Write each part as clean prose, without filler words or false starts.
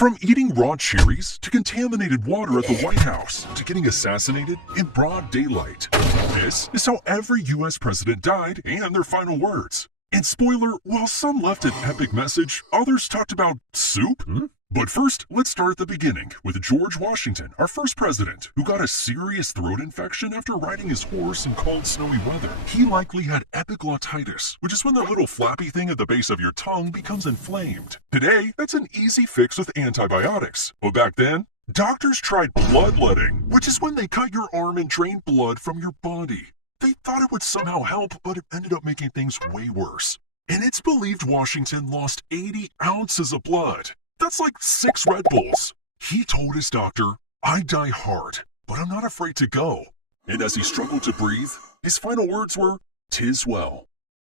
From eating raw cherries to contaminated water at the White House to getting assassinated in broad daylight. This is how every US president died and their final words. And spoiler, while some left an epic message, others talked about soup. But first, let's start at the beginning with George Washington, our first president, who got a serious throat infection after riding his horse in cold, snowy weather. He likely had epiglottitis, which is when the little flappy thing at the base of your tongue becomes inflamed. Today, that's an easy fix with antibiotics. But back then, doctors tried bloodletting, which is when they cut your arm and drain blood from your body. They thought it would somehow help, but it ended up making things way worse. And it's believed Washington lost 80 ounces of blood. That's like 6 Red Bulls. He told his doctor, "I die hard, but I'm not afraid to go." And as he struggled to breathe, his final words were, "'Tis well."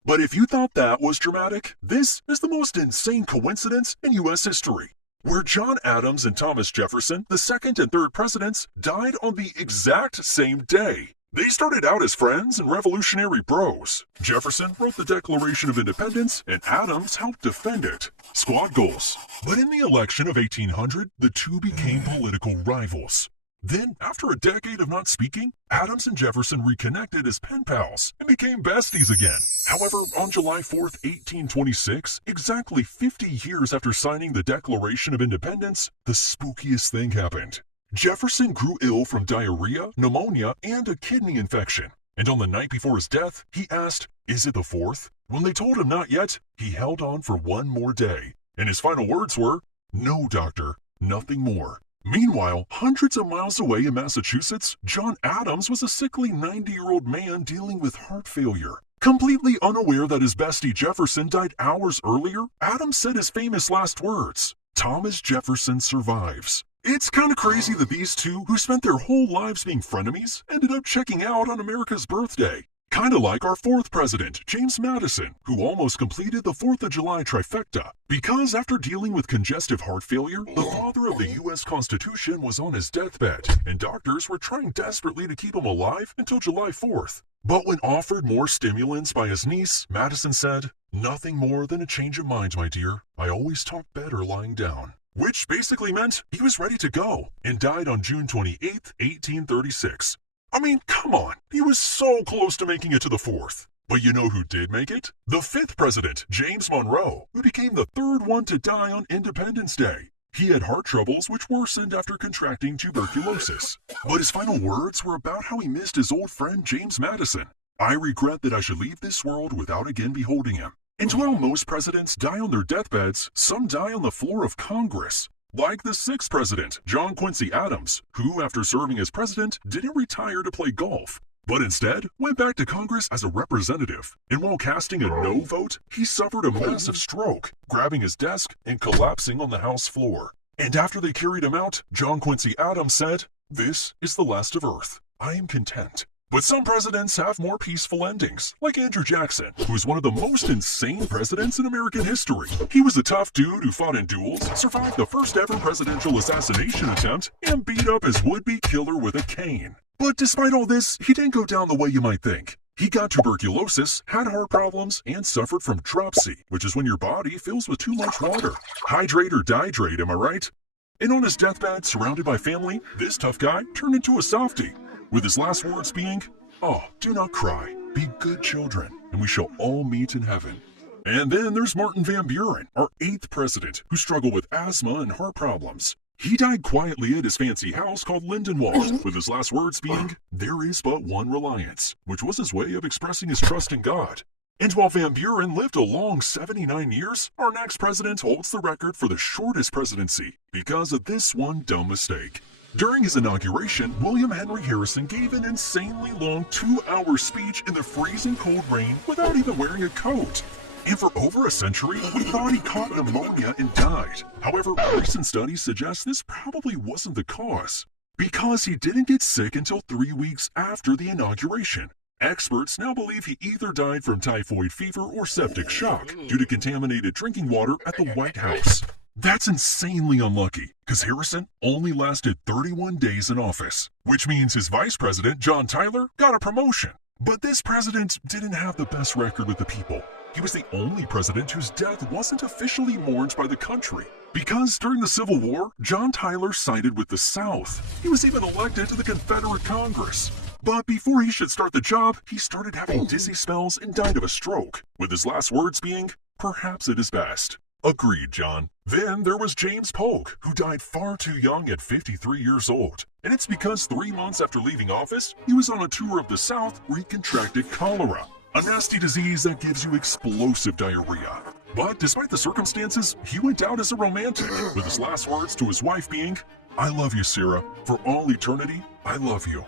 But if you thought that was dramatic, this is the most insane coincidence in U.S. history, where John Adams and Thomas Jefferson, the second and third presidents, died on the exact same day. They started out as friends and revolutionary bros. Jefferson wrote the Declaration of Independence, and Adams helped defend it. Squad goals. But in the election of 1800, the two became political rivals. Then, after a decade of not speaking, Adams and Jefferson reconnected as pen pals and became besties again. However, on July 4th, 1826, exactly 50 years after signing the Declaration of Independence, the spookiest thing happened. Jefferson grew ill from diarrhea, pneumonia, and a kidney infection. And on the night before his death, he asked, "Is it the 4th?" When they told him not yet, he held on for one more day. And his final words were, "No, doctor, nothing more." Meanwhile, hundreds of miles away in Massachusetts, John Adams was a sickly 90-year-old man dealing with heart failure. Completely unaware that his bestie Jefferson died hours earlier, Adams said his famous last words, "Thomas Jefferson survives." It's kind of crazy that these two, who spent their whole lives being frenemies, ended up checking out on America's birthday. Kind of like our fourth president, James Madison, who almost completed the 4th of July trifecta. Because after dealing with congestive heart failure, the father of the U.S. Constitution was on his deathbed, and doctors were trying desperately to keep him alive until July 4th. But when offered more stimulants by his niece, Madison said, "Nothing more than a change of mind, my dear. I always talk better lying down." Which basically meant he was ready to go, and died on June 28th, 1836. I mean, come on, he was so close to making it to the 4th. But you know who did make it? The 5th president, James Monroe, who became the 3rd one to die on Independence Day. He had heart troubles which worsened after contracting tuberculosis. But his final words were about how he missed his old friend James Madison. "I regret that I should leave this world without again beholding him." And while most presidents die on their deathbeds, some die on the floor of Congress. Like the 6th president, John Quincy Adams, who, after serving as president, didn't retire to play golf, but instead went back to Congress as a representative. And while casting a no vote, he suffered a massive stroke, grabbing his desk and collapsing on the House floor. And after they carried him out, John Quincy Adams said, "This is the last of Earth. I am content." But some presidents have more peaceful endings, like Andrew Jackson, who's one of the most insane presidents in American history. He was a tough dude who fought in duels, survived the first ever presidential assassination attempt, and beat up his would-be killer with a cane. But despite all this, he didn't go down the way you might think. He got tuberculosis, had heart problems, and suffered from dropsy, which is when your body fills with too much water. Hydrate or dihydrate, am I right? And on his deathbed, surrounded by family, this tough guy turned into a softie, with his last words being, "Oh, do not cry, be good children, and we shall all meet in heaven." And then there's Martin Van Buren, our 8th president, who struggled with asthma and heart problems. He died quietly at his fancy house called Lindenwold, with his last words being, "There is but one reliance," which was his way of expressing his trust in God. And while Van Buren lived a long 79 years, our next president holds the record for the shortest presidency because of this one dumb mistake. During his inauguration, William Henry Harrison gave an insanely long 2-hour speech in the freezing cold rain without even wearing a coat. And for over a century, we thought he caught pneumonia and died. However, recent studies suggest this probably wasn't the cause, because he didn't get sick until 3 weeks after the inauguration. Experts now believe he either died from typhoid fever or septic shock due to contaminated drinking water at the White House. That's insanely unlucky, because Harrison only lasted 31 days in office, which means his vice president, John Tyler, got a promotion. But this president didn't have the best record with the people. he was the only president whose death wasn't officially mourned by the country. Because during the Civil War, John Tyler sided with the South. He was even elected to the Confederate Congress. But before he should start the job, he started having dizzy spells and died of a stroke, with his last words being, "Perhaps it is best." Agreed, John. Then there was James Polk, who died far too young at 53 years old. And it's because 3 months after leaving office, he was on a tour of the South where he contracted cholera, a nasty disease that gives you explosive diarrhea. But despite the circumstances, he went out as a romantic, with his last words to his wife being, "I love you, Sarah. For all eternity, I love you."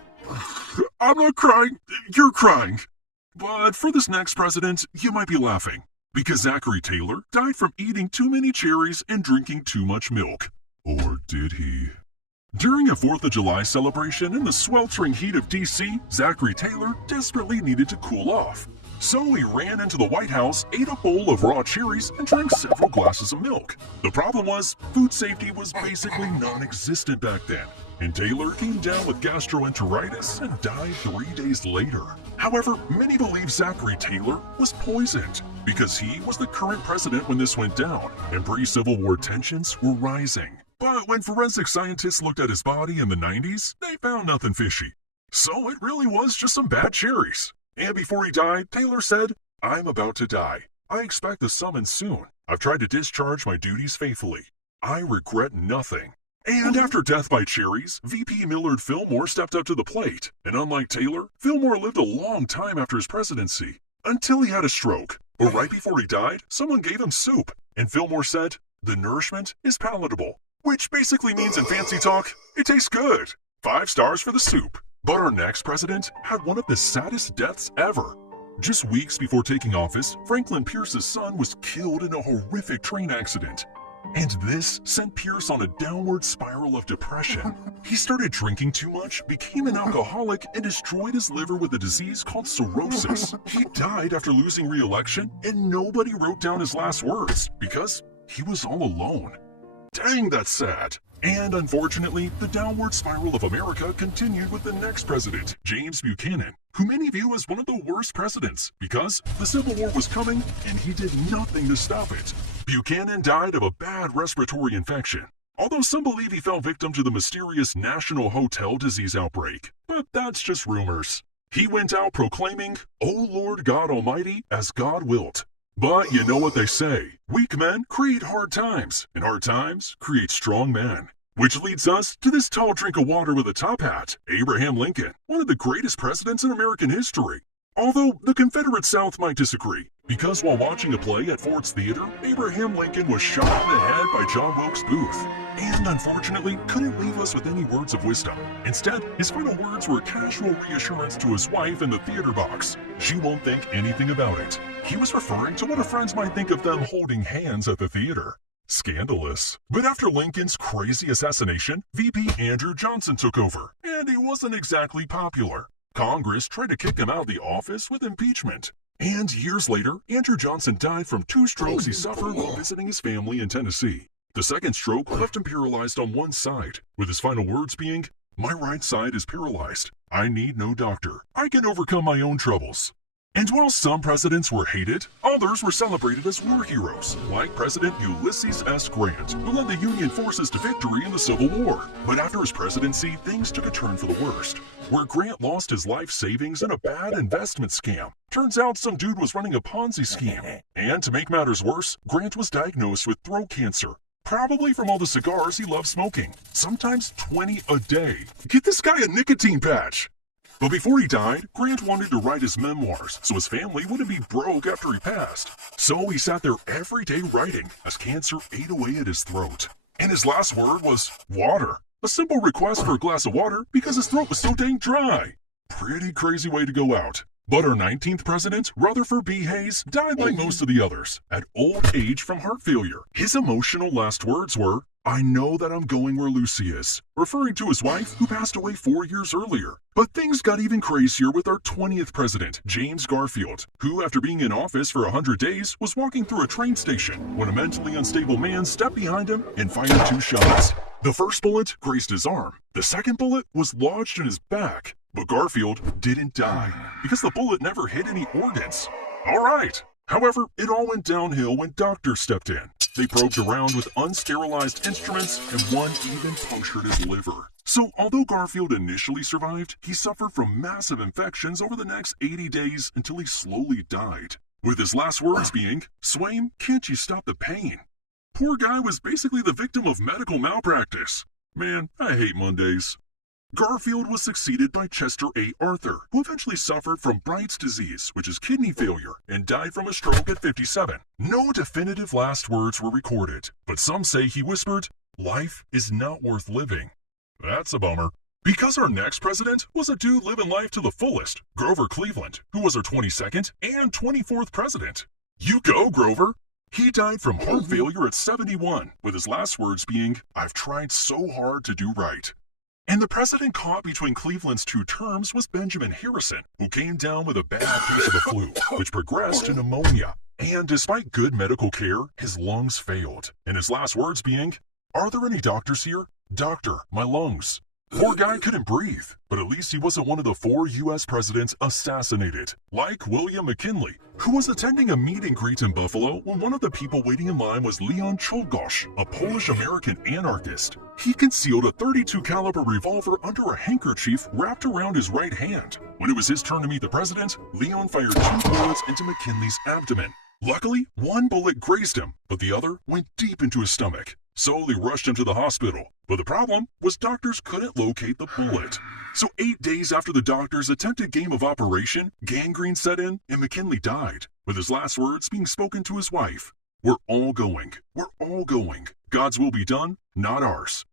I'm not crying, you're crying. But for this next president, you might be laughing, because Zachary Taylor died from eating too many cherries and drinking too much milk. Or did he? During a 4th of July celebration in the sweltering heat of DC, Zachary Taylor desperately needed to cool off. So he ran into the White House, ate a bowl of raw cherries, and drank several glasses of milk. The problem was, food safety was basically non-existent back then, and Taylor came down with gastroenteritis and died 3 days later. However, many believe Zachary Taylor was poisoned because he was the current president when this went down, and pre-Civil War tensions were rising. But when forensic scientists looked at his body in the 90s, they found nothing fishy. So it really was just some bad cherries. And before he died, Taylor said, "I'm about to die. I expect the summons soon. I've tried to discharge my duties faithfully. I regret nothing." And after death by cherries, VP Millard Fillmore stepped up to the plate. And unlike Taylor, Fillmore lived a long time after his presidency, until he had a stroke. But right before he died, someone gave him soup. And Fillmore said, "The nourishment is palatable," which basically means in fancy talk, it tastes good. 5 stars for the soup. But our next president had one of the saddest deaths ever. Just weeks before taking office, Franklin Pierce's son was killed in a horrific train accident. And this sent Pierce on a downward spiral of depression. He started drinking too much, became an alcoholic, and destroyed his liver with a disease called cirrhosis. He died after losing re-election, and nobody wrote down his last words because he was all alone. Dang, that's sad. And unfortunately, the downward spiral of America continued with the next president, James Buchanan, who many view as one of the worst presidents because the Civil War was coming and he did nothing to stop it. Buchanan died of a bad respiratory infection, although some believe he fell victim to the mysterious National Hotel disease outbreak. But that's just rumors. He went out proclaiming, "O Lord God Almighty, as God wilt." But you know what they say, weak men create hard times, and hard times create strong men. Which leads us to this tall drink of water with a top hat, Abraham Lincoln, one of the greatest presidents in American history. Although the Confederate South might disagree, because while watching a play at Ford's Theater, Abraham Lincoln was shot in the head by John Wilkes Booth, and unfortunately couldn't leave us with any words of wisdom. Instead, his final words were a casual reassurance to his wife in the theater box. She won't think anything about it. He was referring to what a friend might think of them holding hands at the theater. Scandalous. But after Lincoln's crazy assassination, VP Andrew Johnson took over, and he wasn't exactly popular. Congress tried to kick him out of the office with impeachment. And years later, Andrew Johnson died from 2 strokes he suffered while visiting his family in Tennessee. The second stroke left him paralyzed on one side, with his final words being, "My right side is paralyzed. I need no doctor. I can overcome my own troubles." And while some presidents were hated, others were celebrated as war heroes, like President Ulysses S. Grant, who led the Union forces to victory in the Civil War. But after his presidency, things took a turn for the worst, where Grant lost his life savings in a bad investment scam. Turns out some dude was running a Ponzi scheme. And to make matters worse, Grant was diagnosed with throat cancer, probably from all the cigars he loved smoking, sometimes 20 a day. Get this guy a nicotine patch! But before he died, Grant wanted to write his memoirs so his family wouldn't be broke after he passed. So he sat there every day writing as cancer ate away at his throat. And his last word was water. A simple request for a glass of water because his throat was so dang dry. Pretty crazy way to go out. But our 19th president, Rutherford B. Hayes, died like most of the others, at old age from heart failure. His emotional last words were, "I know that I'm going where Lucy is," referring to his wife who passed away 4 years earlier. But things got even crazier with our 20th president, James Garfield, who after being in office for 100 days was walking through a train station when a mentally unstable man stepped behind him and fired 2 shots. The first bullet grazed his arm. The second bullet was lodged in his back. But Garfield didn't die because the bullet never hit any organs. All right, However, it all went downhill when doctors stepped in. They probed around with unsterilized instruments, and one even punctured his liver. So, although Garfield initially survived, he suffered from massive infections over the next 80 days until he slowly died, with his last words being, "Swaim, can't you stop the pain?" Poor guy was basically the victim of medical malpractice. Man, I hate Mondays. Garfield was succeeded by Chester A. Arthur, who eventually suffered from Bright's disease, which is kidney failure, and died from a stroke at 57. No definitive last words were recorded, but some say he whispered, "Life is not worth living." That's a bummer. Because our next president was a dude living life to the fullest, Grover Cleveland, who was our 22nd and 24th president. You go, Grover! He died from heart failure at 71, with his last words being, "I've tried so hard to do right." And the president caught between Cleveland's two terms was Benjamin Harrison, who came down with a bad case of the flu, which progressed to pneumonia. And despite good medical care, his lungs failed, and his last words being, "Are there any doctors here? Doctor, my lungs." Poor guy couldn't breathe, but at least he wasn't one of the 4 U.S. presidents assassinated, like William McKinley, who was attending a meet and greet in Buffalo when one of the people waiting in line was Leon Czolgosz, a Polish-American anarchist. He concealed a .32 caliber revolver under a handkerchief wrapped around his right hand. When it was his turn to meet the president, Leon fired 2 bullets into McKinley's abdomen. Luckily, one bullet grazed him, but the other went deep into his stomach. So they rushed him to the hospital. But the problem was doctors couldn't locate the bullet. So 8 days after the doctors' attempted game of operation, gangrene set in and McKinley died, with his last words being spoken to his wife. "We're all going. We're all going. God's will be done, not ours."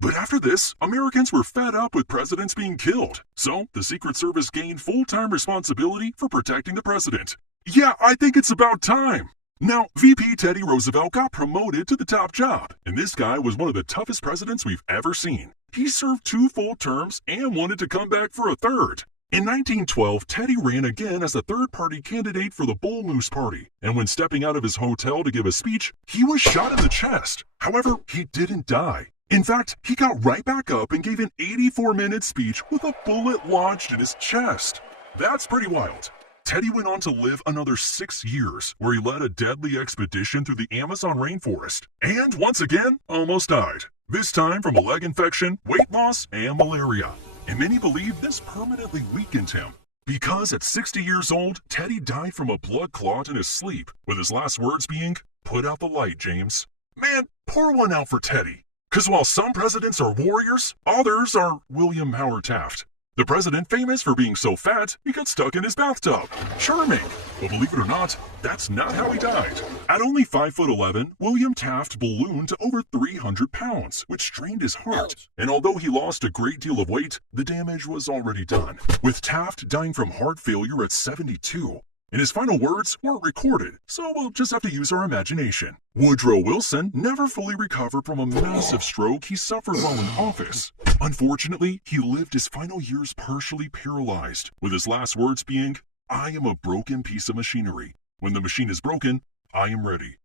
But after this, Americans were fed up with presidents being killed. So the Secret Service gained full-time responsibility for protecting the president. Yeah, I think it's about time. Now, VP Teddy Roosevelt got promoted to the top job, and this guy was one of the toughest presidents we've ever seen. He served 2 full terms and wanted to come back for a third. In 1912, Teddy ran again as a third-party candidate for the Bull Moose Party, and when stepping out of his hotel to give a speech, he was shot in the chest. However, he didn't die. In fact, he got right back up and gave an 84-minute speech with a bullet lodged in his chest. That's pretty wild. Teddy went on to live another 6 years, where he led a deadly expedition through the Amazon rainforest, and once again, almost died. This time from a leg infection, weight loss, and malaria. And many believe this permanently weakened him. Because at 60 years old, Teddy died from a blood clot in his sleep, with his last words being, "Put out the light, James." Man, pour one out for Teddy. Because while some presidents are warriors, others are William Howard Taft. The president famous for being so fat, he got stuck in his bathtub. Charming. But believe it or not, that's not how he died. At only 5'11", William Taft ballooned to over 300 pounds, which strained his heart. And although he lost a great deal of weight, the damage was already done, with Taft dying from heart failure at 72. And his final words weren't recorded, so we'll just have to use our imagination. Woodrow Wilson never fully recovered from a massive stroke he suffered while in office. Unfortunately, he lived his final years partially paralyzed, with his last words being, "I am a broken piece of machinery. When the machine is broken, I am ready."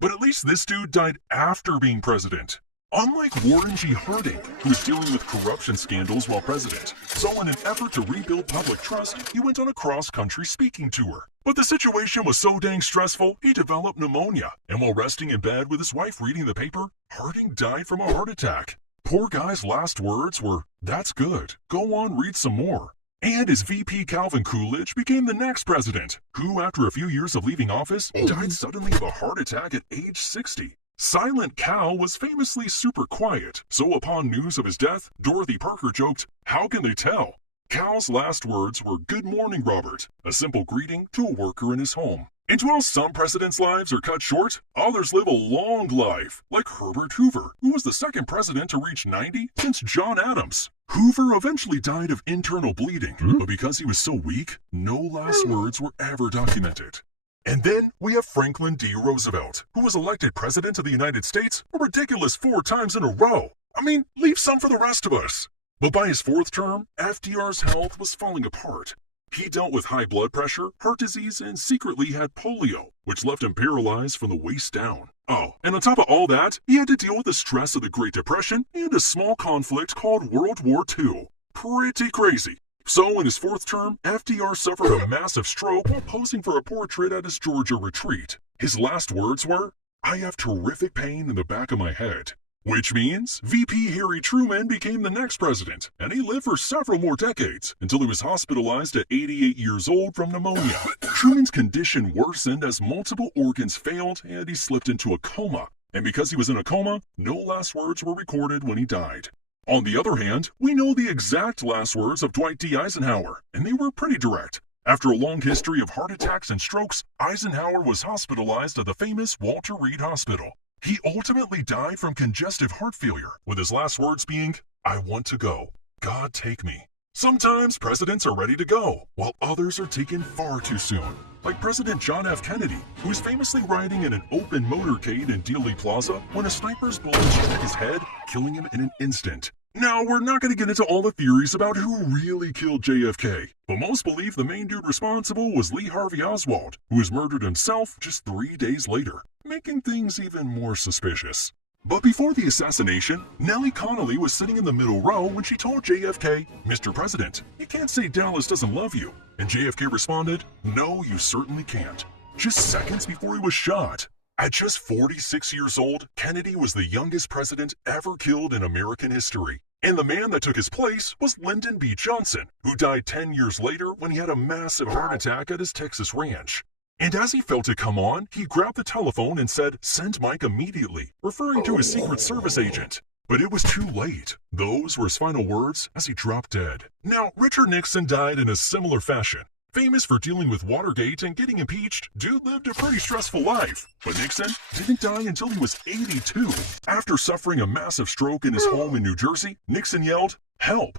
But at least this dude died after being president. Unlike Warren G. Harding, who was dealing with corruption scandals while president. So in an effort to rebuild public trust, he went on a cross-country speaking tour. But the situation was so dang stressful, he developed pneumonia. And while resting in bed with his wife reading the paper, Harding died from a heart attack. Poor guy's last words were, "That's good. Go on, read some more." And his VP Calvin Coolidge became the next president, who after a few years of leaving office, died suddenly of a heart attack at age 60. Silent Cal was famously super quiet, so upon news of his death, Dorothy Parker joked, "How can they tell?" Cal's last words were, "Good morning, Robert," a simple greeting to a worker in his home. And while some presidents' lives are cut short, others live a long life, like Herbert Hoover, who was the second president to reach 90 since John Adams. Hoover eventually died of internal bleeding, but because he was so weak, no last words were ever documented. And then we have Franklin D. Roosevelt, who was elected President of the United States a ridiculous 4 times in a row. I mean, leave some for the rest of us. But by his 4th term, FDR's health was falling apart. He dealt with high blood pressure, heart disease, and secretly had polio, which left him paralyzed from the waist down. Oh, and on top of all that, he had to deal with the stress of the Great Depression and a small conflict called World War II. Pretty crazy. So, in his fourth term, FDR suffered a massive stroke while posing for a portrait at his Georgia retreat. His last words were, "I have terrific pain in the back of my head." Which means VP Harry Truman became the next president, and he lived for several more decades until he was hospitalized at 88 years old from pneumonia. Truman's condition worsened as multiple organs failed and he slipped into a coma. And because he was in a coma, no last words were recorded when he died. On the other hand, we know the exact last words of Dwight D. Eisenhower, and they were pretty direct. After a long history of heart attacks and strokes, Eisenhower was hospitalized at the famous Walter Reed Hospital. He ultimately died from congestive heart failure, with his last words being, "I want to go. God take me." Sometimes presidents are ready to go, while others are taken far too soon. Like President John F. Kennedy, who was famously riding in an open motorcade in Dealey Plaza when a sniper's bullet struck his head, killing him in an instant. Now, we're not going to get into all the theories about who really killed JFK, but most believe the main dude responsible was Lee Harvey Oswald, who was murdered himself just 3 days later, making things even more suspicious. But before the assassination, Nellie Connolly was sitting in the middle row when she told JFK, "Mr. President, you can't say Dallas doesn't love you." And JFK responded, "No, you certainly can't," just seconds before he was shot. At just 46 years old, Kennedy was the youngest president ever killed in American history. And the man that took his place was Lyndon B. Johnson, who died 10 years later when he had a massive heart attack at his Texas ranch. And as he felt it come on, he grabbed the telephone and said, "Send Mike immediately," referring to his Secret Service agent. But it was too late. Those were his final words as he dropped dead. Now, Richard Nixon died in a similar fashion. Famous for dealing with Watergate and getting impeached, dude lived a pretty stressful life. But Nixon didn't die until he was 82. After suffering a massive stroke in his home in New Jersey, Nixon yelled, "Help!"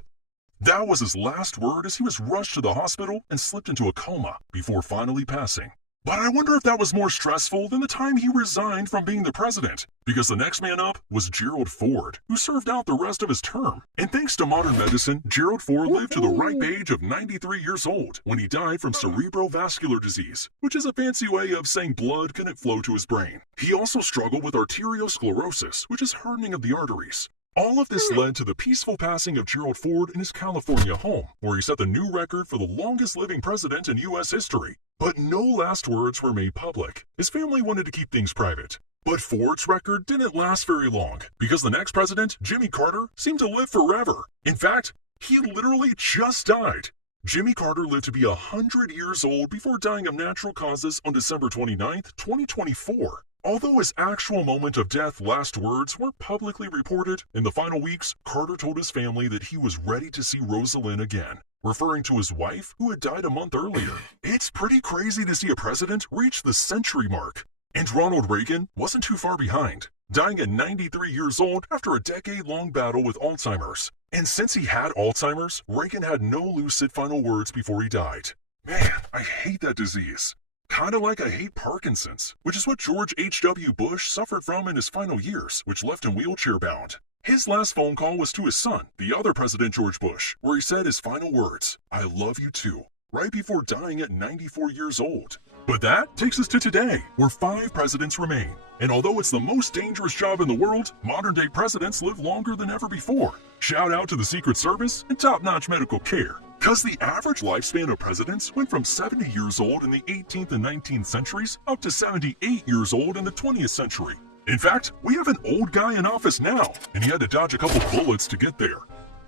That was his last word as he was rushed to the hospital and slipped into a coma before finally passing. But I wonder if that was more stressful than the time he resigned from being the president, because the next man up was Gerald Ford, who served out the rest of his term. And thanks to modern medicine, Gerald Ford lived to the ripe age of 93 years old when he died from cerebrovascular disease, which is a fancy way of saying blood couldn't flow to his brain. He also struggled with arteriosclerosis, which is hardening of the arteries. All of this led to the peaceful passing of Gerald Ford in his California home, where he set the new record for the longest living president in U.S. history. But no last words were made public. His family wanted to keep things private. But Ford's record didn't last very long, because the next president, Jimmy Carter, seemed to live forever. In fact, he literally just died. Jimmy Carter lived to be 100 years old before dying of natural causes on December 29th, 2024. Although his actual moment of death last words weren't publicly reported, in the final weeks, Carter told his family that he was ready to see Rosalind again, referring to his wife who had died a month earlier. It's pretty crazy to see a president reach the century mark. And Ronald Reagan wasn't too far behind, dying at 93 years old after a decade-long battle with Alzheimer's. And since he had Alzheimer's, Reagan had no lucid final words before he died. Man, I hate that disease. Kinda like I hate Parkinson's, which is what George H.W. Bush suffered from in his final years, which left him wheelchair-bound. His last phone call was to his son, the other President George Bush, where he said his final words, "I love you too," right before dying at 94 years old. But that takes us to today, where 5 presidents remain. And although it's the most dangerous job in the world, modern-day presidents live longer than ever before. Shout out to the Secret Service and top-notch medical care. Because the average lifespan of presidents went from 70 years old in the 18th and 19th centuries up to 78 years old in the 20th century. In fact, we have an old guy in office now, and he had to dodge a couple bullets to get there.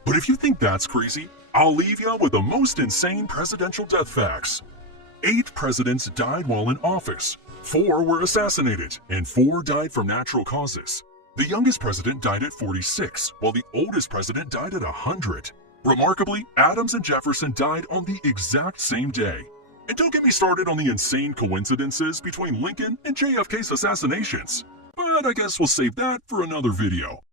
But if you think that's crazy, I'll leave you with the most insane presidential death facts. 8 presidents died while in office, 4 were assassinated, and 4 died from natural causes. The youngest president died at 46, while the oldest president died at 100. Remarkably, Adams and Jefferson died on the exact same day. And don't get me started on the insane coincidences between Lincoln and JFK's assassinations. But I guess we'll save that for another video.